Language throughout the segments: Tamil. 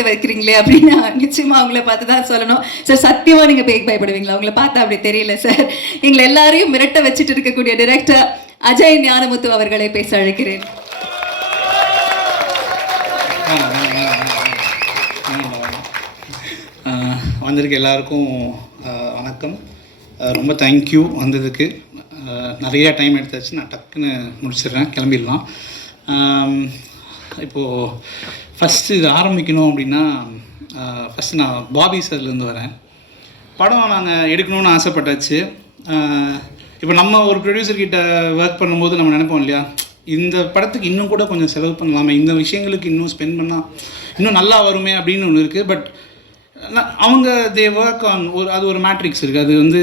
வைக்கிறீங்களே அப்படின்னு நிச்சயமா அவங்கள பார்த்து தான் சொல்லணும் சார். சத்தியமா நீங்க பேய்க்கு பயப்படுவீங்களா? அவங்கள பார்த்தா அப்படி தெரியல சார். எங்களை எல்லாரையும் மிரட்ட வச்சுட்டு இருக்கக்கூடிய டைரக்டர் அஜய் ஞானமுத்து அவர்களை பேச அழைக்கிறேன். வந்திருக்க எல்லாருக்கும் வணக்கம். ரொம்ப தேங்க்யூ வந்ததுக்கு. நிறையா டைம் எடுத்தாச்சு, நான் டக்குன்னு முடிச்சிடுறேன், கிளம்பிடலாம். இப்போது ஃபஸ்ட்டு இது ஆரம்பிக்கணும் அப்படின்னா ஃபஸ்ட்டு நான் பாபி சார்லேருந்து வரேன். படம் நாங்கள் எடுக்கணும்னு ஆசைப்பட்டாச்சு. இப்போ நம்ம ஒரு ப்ரொடியூசர்கிட்ட ஒர்க் பண்ணும்போது நம்ம நினைப்போம் இல்லையா, இந்த படத்துக்கு இன்னும் கூட கொஞ்சம் செலவு பண்ணலாமே, இந்த விஷயங்களுக்கு இன்னும் ஸ்பெண்ட் பண்ணால் இன்னும் நல்லா வருமே அப்படின்னு ஒன்று இருக்குது. பட் அவங்க தே ஒர்க் ஆன் அது ஒரு மேட்ரிக்ஸ் இருக்குது. அது வந்து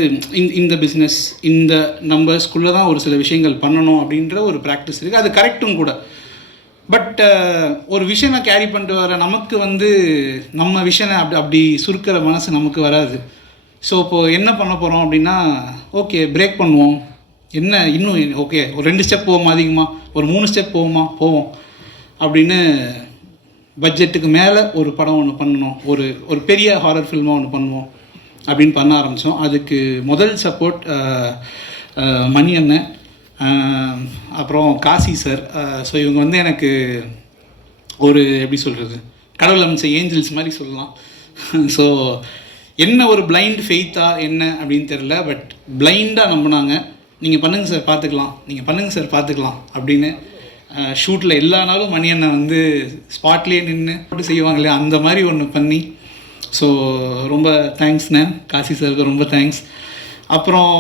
இந்த பிஸ்னஸ் இந்த நம்பர்ஸ்குள்ளே தான் ஒரு சில விஷயங்கள் பண்ணணும் அப்படின்ற ஒரு ப்ராக்டிஸ் இருக்குது. அது கரெக்டும் கூட. பட் ஒரு விஷனை கேரி பண்ணிட்டு வர நமக்கு வந்து நம்ம விஷனை அப்படி சுருக்கிற மனசு நமக்கு வராது. ஸோ இப்போது என்ன பண்ண போகிறோம் அப்படின்னா, ஓகே பிரேக் பண்ணுவோம், என்ன இன்னும் ஓகே ஒரு 2 ஸ்டெப் போவோமா, அதிகமாக ஒரு 3 ஸ்டெப் போவோம் அப்படின்னு பட்ஜெட்டுக்கு மேலே ஒரு படம் ஒன்று பண்ணணும், ஒரு பெரிய ஹாரர் ஃபில்மாக ஒன்று பண்ணுவோம் அப்படின்னு பண்ண ஆரம்பித்தோம். அதுக்கு முதல் சப்போர்ட் மணி அண்ணன், அப்புறம் காசி சார். ஸோ இவங்க வந்து எனக்கு ஒரு எப்படி சொல்கிறது, கடவுள் அமைச்ச ஏஞ்சல்ஸ் மாதிரி சொல்லலாம். ஸோ என்ன ஒரு பிளைண்ட் ஃபெய்த்தா என்ன அப்படின்னு தெரில, பட் பிளைண்டாக நம்பினாங்க. நீங்கள் பண்ணுங்கள் சார் பார்த்துக்கலாம், நீங்கள் பண்ணுங்கள் சார் பார்த்துக்கலாம் அப்படின்னு. ஷூட்டில் எல்லா நாளும் மணி அண்ணன் வந்து ஸ்பாட்லேயே நின்று போட்டு செய்வாங்க இல்லையா, அந்த மாதிரி ஒன்று பண்ணி. ஸோ ரொம்ப தேங்க்ஸ்ண்ணே, காசி சாருக்கு ரொம்ப தேங்க்ஸ். அப்புறம்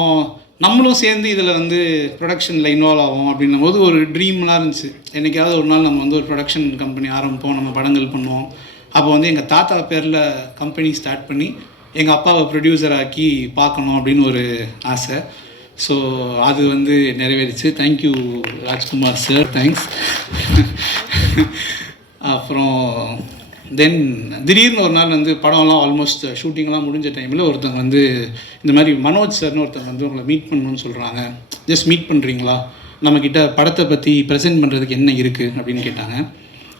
நம்மளும் சேர்ந்து இதில் வந்து ப்ரொடக்ஷனில் இன்வால்வ் ஆகும் அப்படின்னும் போது ஒரு ட்ரீம்லாம் இருந்துச்சு. என்றைக்காவது ஒரு நாள் நம்ம வந்து ஒரு ப்ரொடக்ஷன் கம்பெனி ஆரம்பிப்போம், நம்ம படங்கள் பண்ணுவோம். அப்போ வந்து எங்கள் தாத்தா பேரில் கம்பெனி ஸ்டார்ட் பண்ணி எங்கள் அப்பாவை ப்ரொடியூசர் ஆக்கி பார்க்கணும் அப்படின்னு ஒரு ஆசை. ஸோ அது வந்து நிறைவேறிச்சு. Thank you Rajkumar sir, thanks. அப்புறம் தென் திடீர்னு ஒரு நாள் வந்து படம்லாம் ஆல்மோஸ்ட் ஷூட்டிங்லாம் முடிஞ்ச டைமில் ஒருத்தவங்க வந்து இந்த மாதிரி மனோஜ் சார்னு ஒருத்தவங்க வந்து உங்களை மீட் பண்ணணும்னு சொல்கிறாங்க, ஜஸ்ட் மீட் பண்ணுறீங்களா, நம்மக்கிட்ட படத்தை பற்றி ப்ரெசென்ட் பண்ணுறதுக்கு என்ன இருக்குது அப்படின்னு கேட்டாங்க.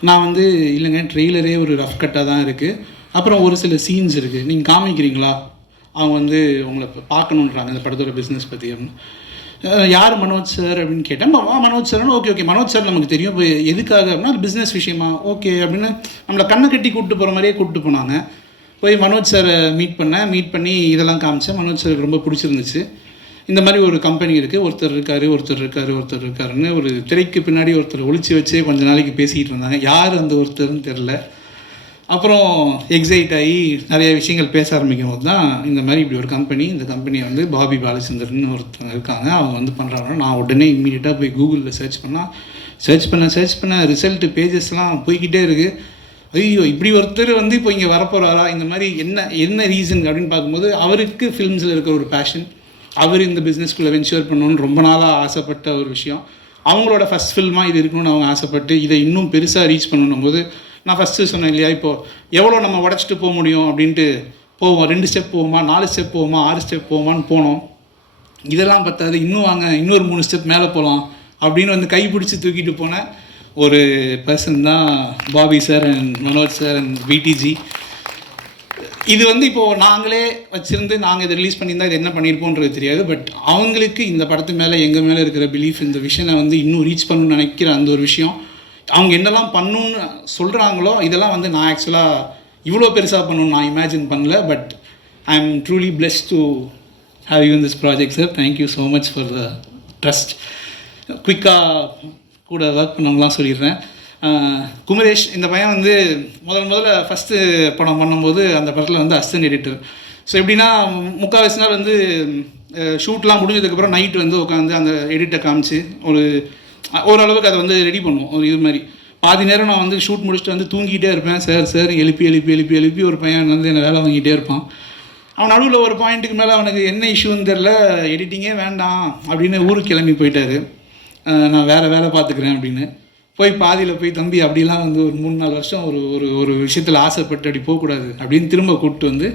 நான் வந்து இல்லைங்க, ட்ரெய்லரே ஒரு ரஃப் கட்டாக தான் இருக்குது, அப்புறம் ஒரு சில சீன்ஸ் இருக்குது, நீங்கள் காமிக்கிறீங்களா, அவங்க வந்து உங்களை பார்க்கணுன்றாங்க இந்த படத்தோட பிஸ்னஸ் பற்றி. யார் மனோஜ் சார் அப்படின்னு கேட்டேன். மனோஜ் சார்னு ஓகே மனோஜ் சார் நமக்கு தெரியும், இப்போ எதுக்காக அப்படின்னா அது பிஸ்னஸ் விஷயமா, ஓகே அப்படின்னு நம்மளை கண்ணை கட்டி கூப்பிட்டு போகிற மாதிரியே கூப்பிட்டு போனாங்க. போய் மனோஜ் சாரை மீட் பண்ணி இதெல்லாம் காமிச்சேன். மனோஜ் சாருக்கு ரொம்ப பிடிச்சிருந்துச்சு. இந்த மாதிரி ஒரு கம்பெனி இருக்குது, ஒருத்தர் இருக்காருன்னு ஒரு திரைக்கு பின்னாடி ஒருத்தர் ஒளிச்சு வச்சே கொஞ்ச நாளைக்கு பேசிக்கிட்டு இருந்தாங்க. யார் அந்த ஒருத்தர்னு தெரில. அப்புறம் எக்ஸைட் ஆகி நிறைய விஷயங்கள் பேச ஆரம்பிக்கும் போது தான் இந்த மாதிரி இப்படி ஒரு கம்பெனி, இந்த கம்பெனியை வந்து பாபி பாலச்சந்திரன் ஒருத்தவங்க இருக்காங்க, அவங்க வந்து பண்ணுறாங்க. நான் உடனே இம்மீடியட்டாக போய் கூகுளில் சர்ச் பண்ண ரிசல்ட்டு பேஜஸ்லாம் போய்கிட்டே இருக்குது. ஐயோ இப்படி ஒருத்தர் வந்து இப்போ இங்கே வரப்போகிறாரா, இந்த மாதிரி என்ன ரீசன் அப்படின்னு பார்க்கும்போது அவருக்கு ஃபிலிம்ஸில் இருக்கிற ஒரு பேஷன், அவர் இந்த பிஸ்னஸ்குள்ளே வென்ச்சர் பண்ணணுன்னு ரொம்ப நாளாக ஆசைப்பட்ட ஒரு விஷயம். அவங்களோட ஃபஸ்ட் ஃபில்மாக இது இருக்கணும்னு அவங்க ஆசைப்பட்டு இதை இன்னும் பெருசாக ரீச் பண்ணணும் போது நான் ஃபஸ்ட்டு சொன்னேன் இல்லையா, இப்போது எவ்வளோ நம்ம உடச்சிட்டு போக முடியும் அப்படின்ட்டு போவோம். 2 ஸ்டெப் போவோமா, 4 ஸ்டெப் போவோமா, 6 ஸ்டெப் போவோமான்னு போனோம். இதெல்லாம் பத்தாது, இன்னும் வாங்க இன்னொரு 3 ஸ்டெப் மேலே போகலாம் அப்படின்னு வந்து கைப்பிடிச்சி தூக்கிட்டு போன ஒரு பர்சன் தான் Bobby sir and Manoj sir and VDG. இது வந்து இப்போது நாங்களே வச்சுருந்து நாங்கள் இதை ரிலீஸ் பண்ணியிருந்தால் இது என்ன பண்ணியிருப்போன்றது தெரியாது. பட் அவங்களுக்கு இந்த படத்து மேலே எங்கள் மேலே இருக்கிற பிலீஃப், இந்த விஷனை வந்து இன்னும் ரீச் பண்ணணும்னு நினைக்கிற அந்த ஒரு விஷயம், அவங்க என்னெல்லாம் பண்ணணுன்னு சொல்கிறாங்களோ இதெல்லாம் வந்து நான் ஆக்சுவலாக இவ்வளோ பெருசாக பண்ணணும்னு நான் இமேஜின் பண்ணல. But I am truly blessed to have you in this project sir. Thank you so much for the trust. குயிக்காக கூட ஒர்க் பண்ணவங்களாம் சொல்லிடுறேன். குமரேஷ், இந்த பையன் வந்து முதல்ல ஃபஸ்ட்டு படம் பண்ணும்போது அந்த படத்தில் வந்து அசிஸ்டன்ட் எடிட்டர். ஸோ எப்படின்னா முக்கால்வாசி நாள் வந்து ஷூட்லாம் முடிஞ்சதுக்கப்புறம் நைட் வந்து உட்காந்து அந்த எடிட்டை காமிச்சு ஓரளவுக்கு அதை வந்து ரெடி பண்ணுவோம். ஒரு இது மாதிரி பாதி நேரம் நான் வந்து ஷூட் முடிச்சுட்டு வந்து தூங்கிட்டே இருப்பேன். சார் எழுப்பி ஒரு பையன் வந்து என்னை வேலை வாங்கிட்டே இருப்பான். அவன் நடுவில் ஒரு பாயிண்ட்டுக்கு மேலே அவனுக்கு என்ன இஷ்யூன்னு தெரில, எடிட்டிங்கே வேண்டாம் அப்படின்னு ஊருக்கு கிளம்பி போயிட்டாரு. நான் வேறு வேலை பார்த்துக்கிறேன் அப்படின்னு பாதியில் போய் தம்பி அப்படிலாம் வந்து ஒரு 3-4 வருஷம் ஒரு விஷயத்தில் ஆசைப்பட்டு அப்படி போகக்கூடாது அப்படின்னு திரும்ப கூப்பிட்டு வந்து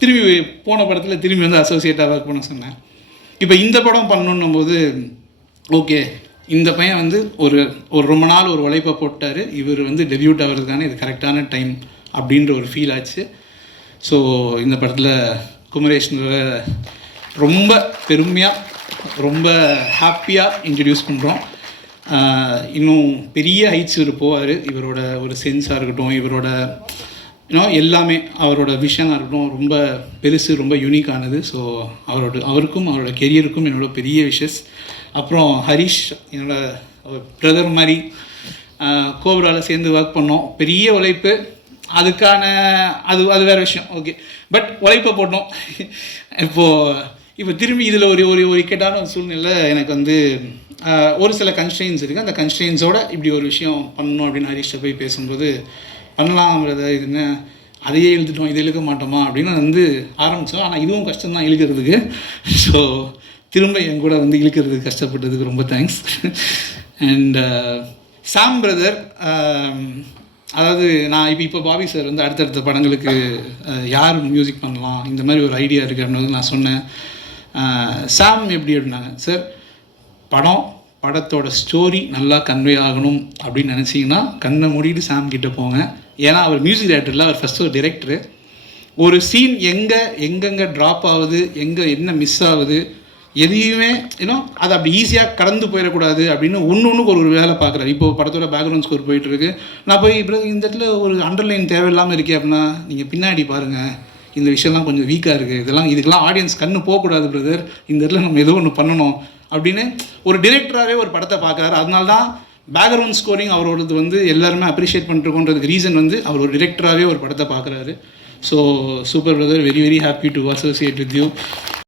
திரும்பி போன படத்தில் திரும்பி வந்து அசோசியேட்டாக ஒர்க் பண்ண சொன்னேன். இப்போ இந்த படம் பண்ணணும் போது ஓகே இந்த பையன் வந்து ஒரு ரொம்ப நாள் ஒரு உழைப்பை போட்டார், இவர் வந்து டெபியூட் ஆகிறதுக்கான இது கரெக்டான டைம் அப்படின்ற ஒரு ஃபீல் ஆச்சு. ஸோ இந்த படத்தில் குமரேஷ்னரை ரொம்ப பெருமையாக ரொம்ப ஹாப்பியாக இன்ட்ரடியூஸ் பண்ணுறோம். இன்னும் பெரிய ஹைட்ஸ் இவர் போவார். இவரோட ஒரு சென்ஸாக இருக்கட்டும், இவரோட எல்லாமே, அவரோட விஷனாக இருக்கட்டும், ரொம்ப பெருசு, ரொம்ப யூனிக்கானது. ஸோ அவருக்கும் அவரோட கெரியருக்கும் என்னோட பெரிய விஷஸ். அப்புறம் ஹரிஷ் என்னோட பிரதர் மாதிரி, கோப்ராவில் சேர்ந்து ஒர்க் பண்ணோம். பெரிய உழைப்பு, அதுக்கான அது வேறு விஷயம். ஓகே, பட் உழைப்பை போட்டோம். இப்போ திரும்பி இதில் ஒரு இக்கட்டான ஒரு சூழ்நிலை எனக்கு வந்து ஒரு சில கன்ஸ்ட்ரெயின்ஸ் இருக்குது. அந்த கன்ஸ்ட்ரெயின்ஸோடு இப்படி ஒரு விஷயம் பண்ணணும் அப்படின்னு ஹரிஷ்ட போய் பேசும்போது, பண்ணலாம்ன்றத இதுன்னு அதையே இழுத்துட்டோம், இதை இழுக்க மாட்டோமா அப்படின்னு வந்து ஆரம்பித்தோம். ஆனால் இதுவும் கஷ்டம்தான் இழுக்கிறதுக்கு. ஸோ திரும்ப என் கூட வந்து இழுக்கிறதுக்கு கஷ்டப்பட்டதுக்கு ரொம்ப தேங்க்ஸ். அண்ட் சாம் பிரதர், அதாவது நான் இப்போ பாபி சார் வந்து அடுத்தடுத்த படங்களுக்கு யார் மியூசிக் பண்ணலாம் இந்த மாதிரி ஒரு ஐடியா இருக்குது அப்படின்னு நான் சொன்னேன். சாம் எப்படி அப்படின்னாங்க, சார் படத்தோட ஸ்டோரி நல்லா கன்வே ஆகணும் அப்படின்னு நினச்சிங்கன்னா கண்ணை மூடிட்டு சாம் கிட்டே போங்க. ஏன்னா அவர் மியூசிக் டைரக்டரில் அவர் ஃபஸ்ட்டு ஒரு டிரெக்டரு. ஒரு சீன் எங்கெங்கே ட்ராப் ஆகுது, என்ன மிஸ் ஆகுது, எதையுமே அது அப்படி ஈஸியாக கடந்து போயிடக்கூடாது அப்படின்னு ஒன்றுக்கு ஒரு வேலை பார்க்குறாரு. இப்போது படத்தோட பேக்ரவுண்ட் ஸ்கோர் போயிட்டுருக்கு. நான் போய் இப்போ இந்த இடத்துல ஒரு அண்டர்லைன் தேவையில்லாமல் இருக்கே அப்படின்னா, நீங்கள் பின்னாடி பாருங்கள், இந்த விஷயம்லாம் கொஞ்சம் வீக்காக இருக்குது, இதுக்கெல்லாம் ஆடியன்ஸ் கண்ணு போகக்கூடாது பிரதர், இந்த இடத்துல நம்ம ஏதோ ஒன்று பண்ணணும் அப்படின்னு ஒரு டிரெக்டராகவே ஒரு படத்தை பார்க்குறாரு. அதனால தான் பேக்ரவுண்ட் ஸ்கோரிங் அவரோடது வந்து எல்லாருமே அப்ரிஷியேட் பண்ணிருக்கோன்றதுக்கு ரீசன் வந்து அவர் ஒரு டிரெக்டராகவே ஒரு படத்தை பார்க்குறாரு. So super brother, very very happy to associate with you.